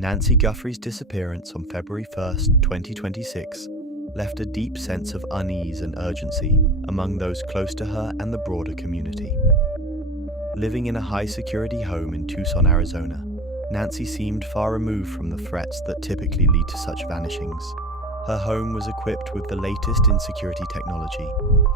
Nancy Guffrey's disappearance on February 1st, 2026, left a deep sense of unease and urgency among those close to her and the broader community. Living in a high-security home in Tucson, Arizona, Nancy seemed far removed from the threats that typically lead to such vanishings. Her home was equipped with the latest in security technology,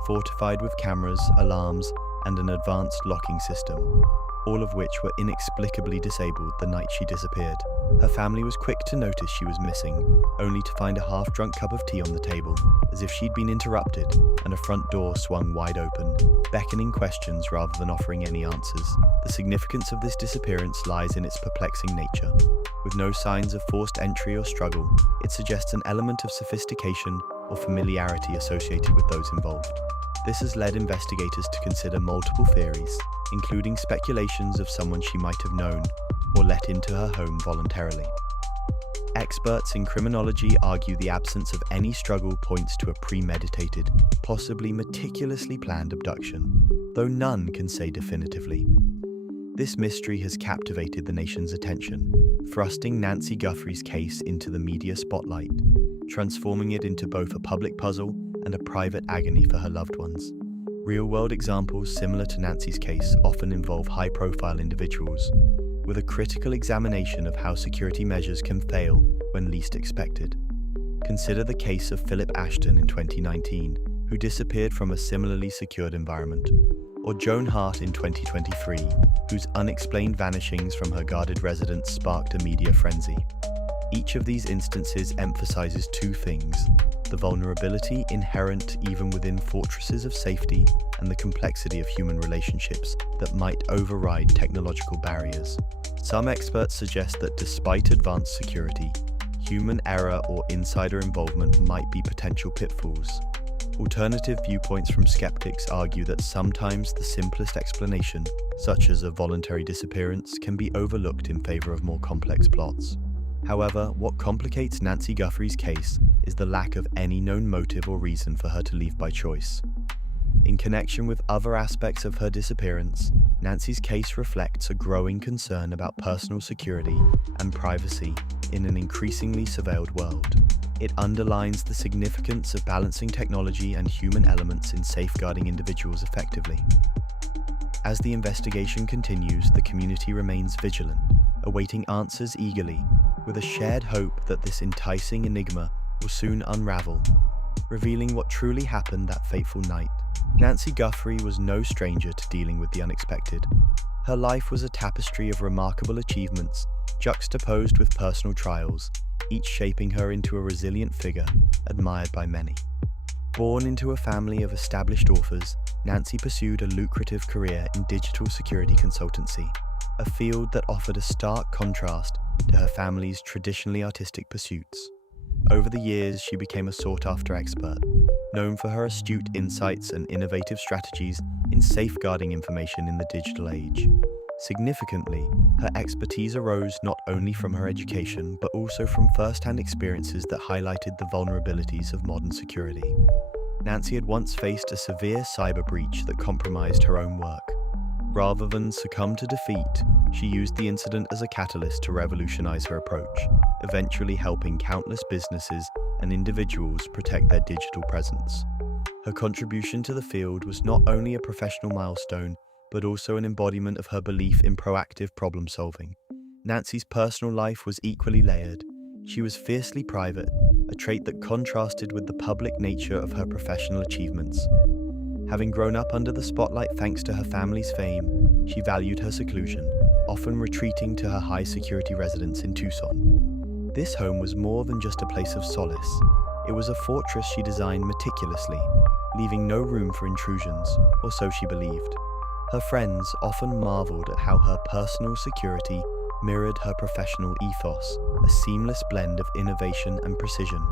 fortified with cameras, alarms, and an advanced locking system, all of which were inexplicably disabled the night she disappeared. Her family was quick to notice she was missing, only to find a half-drunk cup of tea on the table, as if she'd been interrupted, and a front door swung wide open, beckoning questions rather than offering any answers. The significance of this disappearance lies in its perplexing nature. With no signs of forced entry or struggle, it suggests an element of sophistication or familiarity associated with those involved. This has led investigators to consider multiple theories, including speculations of someone she might have known or let into her home voluntarily. Experts in criminology argue the absence of any struggle points to a premeditated, possibly meticulously planned abduction, though none can say definitively. This mystery has captivated the nation's attention, thrusting Nancy Guffrey's case into the media spotlight, transforming it into both a public puzzle and a private agony for her loved ones. Real-world examples similar to Nancy's case often involve high-profile individuals, with a critical examination of how security measures can fail when least expected. Consider the case of Philip Ashton in 2019, who disappeared from a similarly secured environment, or Joan Hart in 2023, whose unexplained vanishings from her guarded residence sparked a media frenzy. Each of these instances emphasizes two things: the vulnerability inherent even within fortresses of safety and the complexity of human relationships that might override technological barriers. Some experts suggest that despite advanced security, human error or insider involvement might be potential pitfalls. Alternative viewpoints from skeptics argue that sometimes the simplest explanation, such as a voluntary disappearance, can be overlooked in favor of more complex plots. However, what complicates Nancy Guffrey's case is the lack of any known motive or reason for her to leave by choice. In connection with other aspects of her disappearance, Nancy's case reflects a growing concern about personal security and privacy in an increasingly surveilled world. It underlines the significance of balancing technology and human elements in safeguarding individuals effectively. As the investigation continues, the community remains vigilant, awaiting answers eagerly, with a shared hope that this enticing enigma will soon unravel, revealing what truly happened that fateful night. Nancy Guffrey was no stranger to dealing with the unexpected. Her life was a tapestry of remarkable achievements, juxtaposed with personal trials, each shaping her into a resilient figure, admired by many. Born into a family of established authors, Nancy pursued a lucrative career in digital security consultancy, a field that offered a stark contrast to her family's traditionally artistic pursuits. Over the years, she became a sought-after expert, known for her astute insights and innovative strategies in safeguarding information in the digital age. Significantly, her expertise arose not only from her education, but also from first-hand experiences that highlighted the vulnerabilities of modern security. Nancy had once faced a severe cyber breach that compromised her own work. Rather than succumb to defeat, she used the incident as a catalyst to revolutionize her approach, eventually helping countless businesses and individuals protect their digital presence. Her contribution to the field was not only a professional milestone, but also an embodiment of her belief in proactive problem-solving. Nancy's personal life was equally layered. She was fiercely private, a trait that contrasted with the public nature of her professional achievements. Having grown up under the spotlight thanks to her family's fame, she valued her seclusion, often retreating to her high-security residence in Tucson. This home was more than just a place of solace. It was a fortress she designed meticulously, leaving no room for intrusions, or so she believed. Her friends often marveled at how her personal security mirrored her professional ethos, a seamless blend of innovation and precision.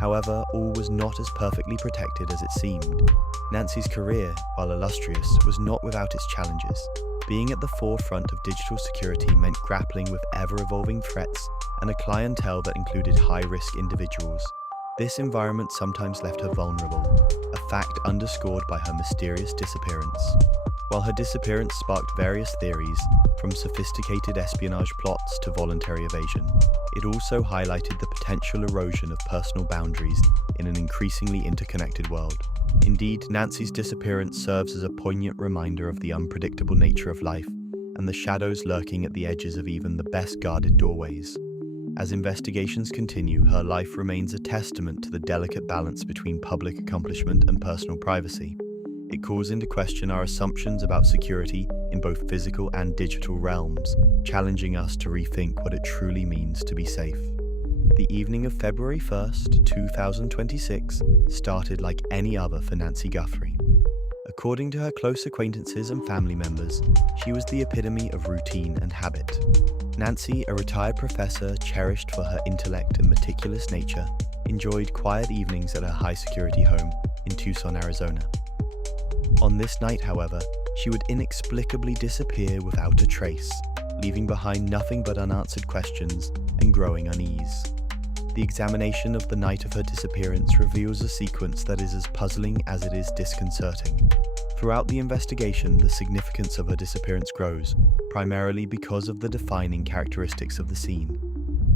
However, all was not as perfectly protected as it seemed. Nancy's career, while illustrious, was not without its challenges. Being at the forefront of digital security meant grappling with ever-evolving threats and a clientele that included high-risk individuals. This environment sometimes left her vulnerable, a fact underscored by her mysterious disappearance. While her disappearance sparked various theories, from sophisticated espionage plots to voluntary evasion, it also highlighted the potential erosion of personal boundaries in an increasingly interconnected world. Indeed, Nancy's disappearance serves as a poignant reminder of the unpredictable nature of life and the shadows lurking at the edges of even the best-guarded doorways. As investigations continue, her life remains a testament to the delicate balance between public accomplishment and personal privacy. It calls into question our assumptions about security in both physical and digital realms, challenging us to rethink what it truly means to be safe. The evening of February 1st, 2026, started like any other for Nancy Guffrey. According to her close acquaintances and family members, she was the epitome of routine and habit. Nancy, a retired professor cherished for her intellect and meticulous nature, enjoyed quiet evenings at her high-security home in Tucson, Arizona. On this night, however, she would inexplicably disappear without a trace, leaving behind nothing but unanswered questions and growing unease. The examination of the night of her disappearance reveals a sequence that is as puzzling as it is disconcerting. Throughout the investigation, the significance of her disappearance grows, primarily because of the defining characteristics of the scene.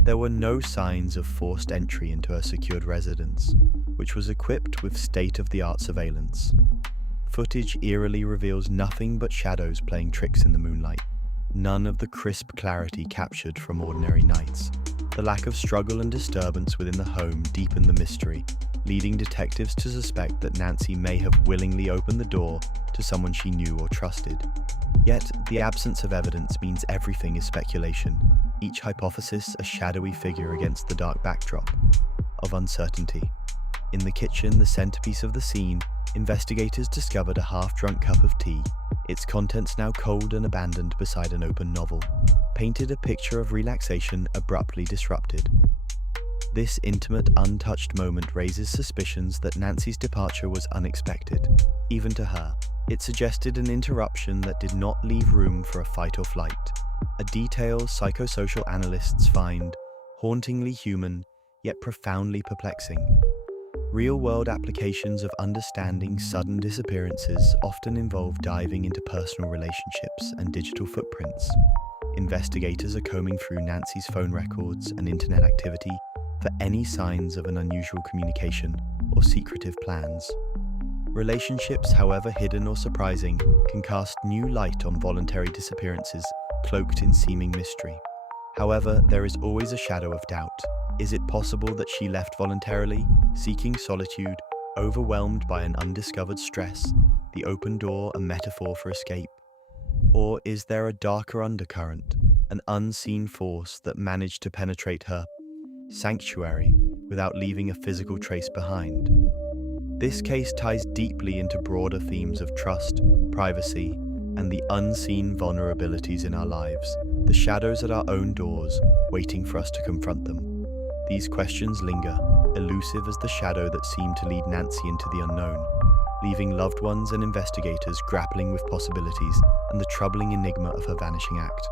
There were no signs of forced entry into her secured residence, which was equipped with state-of-the-art surveillance. Footage eerily reveals nothing but shadows playing tricks in the moonlight, none of the crisp clarity captured from ordinary nights. The lack of struggle and disturbance within the home deepened the mystery, leading detectives to suspect that Nancy may have willingly opened the door to someone she knew or trusted. Yet, the absence of evidence means everything is speculation, each hypothesis a shadowy figure against the dark backdrop of uncertainty. In the kitchen, the centerpiece of the scene, investigators discovered a half-drunk cup of tea, its contents now cold and abandoned beside an open novel, painted a picture of relaxation abruptly disrupted. This intimate, untouched moment raises suspicions that Nancy's departure was unexpected. Even to her, it suggested an interruption that did not leave room for a fight or flight, a detail psychosocial analysts find hauntingly human, yet profoundly perplexing. Real-world applications of understanding sudden disappearances often involve diving into personal relationships and digital footprints. Investigators are combing through Nancy's phone records and internet activity for any signs of an unusual communication or secretive plans. Relationships, however hidden or surprising, can cast new light on voluntary disappearances cloaked in seeming mystery. However, there is always a shadow of doubt. Is it possible that she left voluntarily, seeking solitude, overwhelmed by an undiscovered stress, the open door a metaphor for escape? Or is there a darker undercurrent, an unseen force that managed to penetrate her sanctuary without leaving a physical trace behind? This case ties deeply into broader themes of trust, privacy, and the unseen vulnerabilities in our lives, the shadows at our own doors, waiting for us to confront them. These questions linger, elusive as the shadow that seemed to lead Nancy into the unknown, leaving loved ones and investigators grappling with possibilities and the troubling enigma of her vanishing act.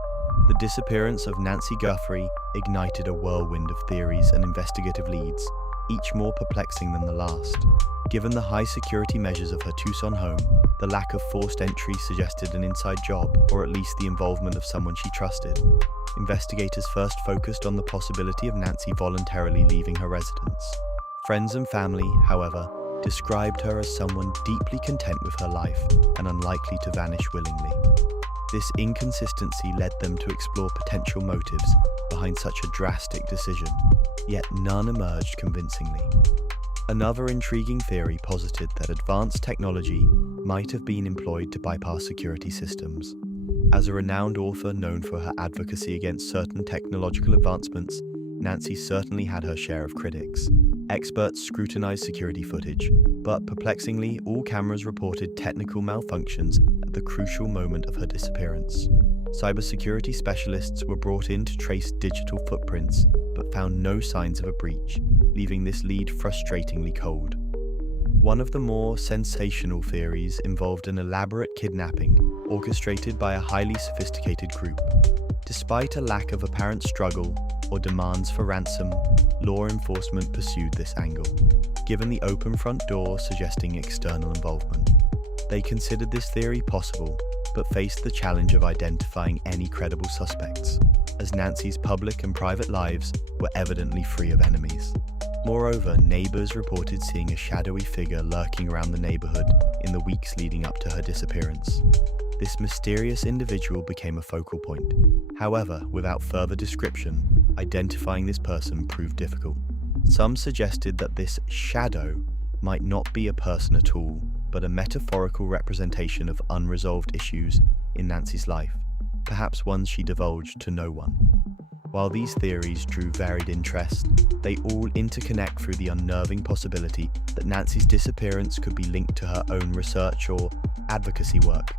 The disappearance of Nancy Guffrey ignited a whirlwind of theories and investigative leads, each more perplexing than the last. Given the high security measures of her Tucson home, the lack of forced entry suggested an inside job, or at least the involvement of someone she trusted. Investigators first focused on the possibility of Nancy voluntarily leaving her residence. Friends and family, however, described her as someone deeply content with her life and unlikely to vanish willingly. This inconsistency led them to explore potential motives behind such a drastic decision, yet none emerged convincingly. Another intriguing theory posited that advanced technology might have been employed to bypass security systems. As a renowned author known for her advocacy against certain technological advancements, Nancy certainly had her share of critics. Experts scrutinized security footage, but perplexingly, all cameras reported technical malfunctions at the crucial moment of her disappearance. Cybersecurity specialists were brought in to trace digital footprints, but found no signs of a breach, leaving this lead frustratingly cold. One of the more sensational theories involved an elaborate kidnapping orchestrated by a highly sophisticated group. Despite a lack of apparent struggle or demands for ransom, law enforcement pursued this angle, given the open front door suggesting external involvement. They considered this theory possible, but faced the challenge of identifying any credible suspects, as Nancy's public and private lives were evidently free of enemies. Moreover, neighbors reported seeing a shadowy figure lurking around the neighborhood in the weeks leading up to her disappearance. This mysterious individual became a focal point. However, without further description, identifying this person proved difficult. Some suggested that this shadow might not be a person at all, but a metaphorical representation of unresolved issues in Nancy's life, perhaps ones she divulged to no one. While these theories drew varied interest, they all interconnect through the unnerving possibility that Nancy's disappearance could be linked to her own research or advocacy work,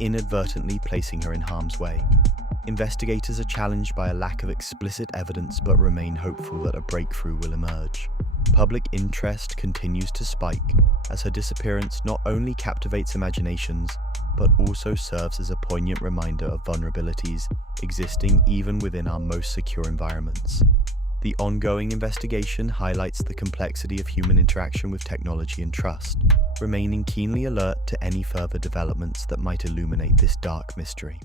inadvertently placing her in harm's way. Investigators are challenged by a lack of explicit evidence but remain hopeful that a breakthrough will emerge. Public interest continues to spike as her disappearance not only captivates imaginations but also serves as a poignant reminder of vulnerabilities existing even within our most secure environments. The ongoing investigation highlights the complexity of human interaction with technology and trust, remaining keenly alert to any further developments that might illuminate this dark mystery.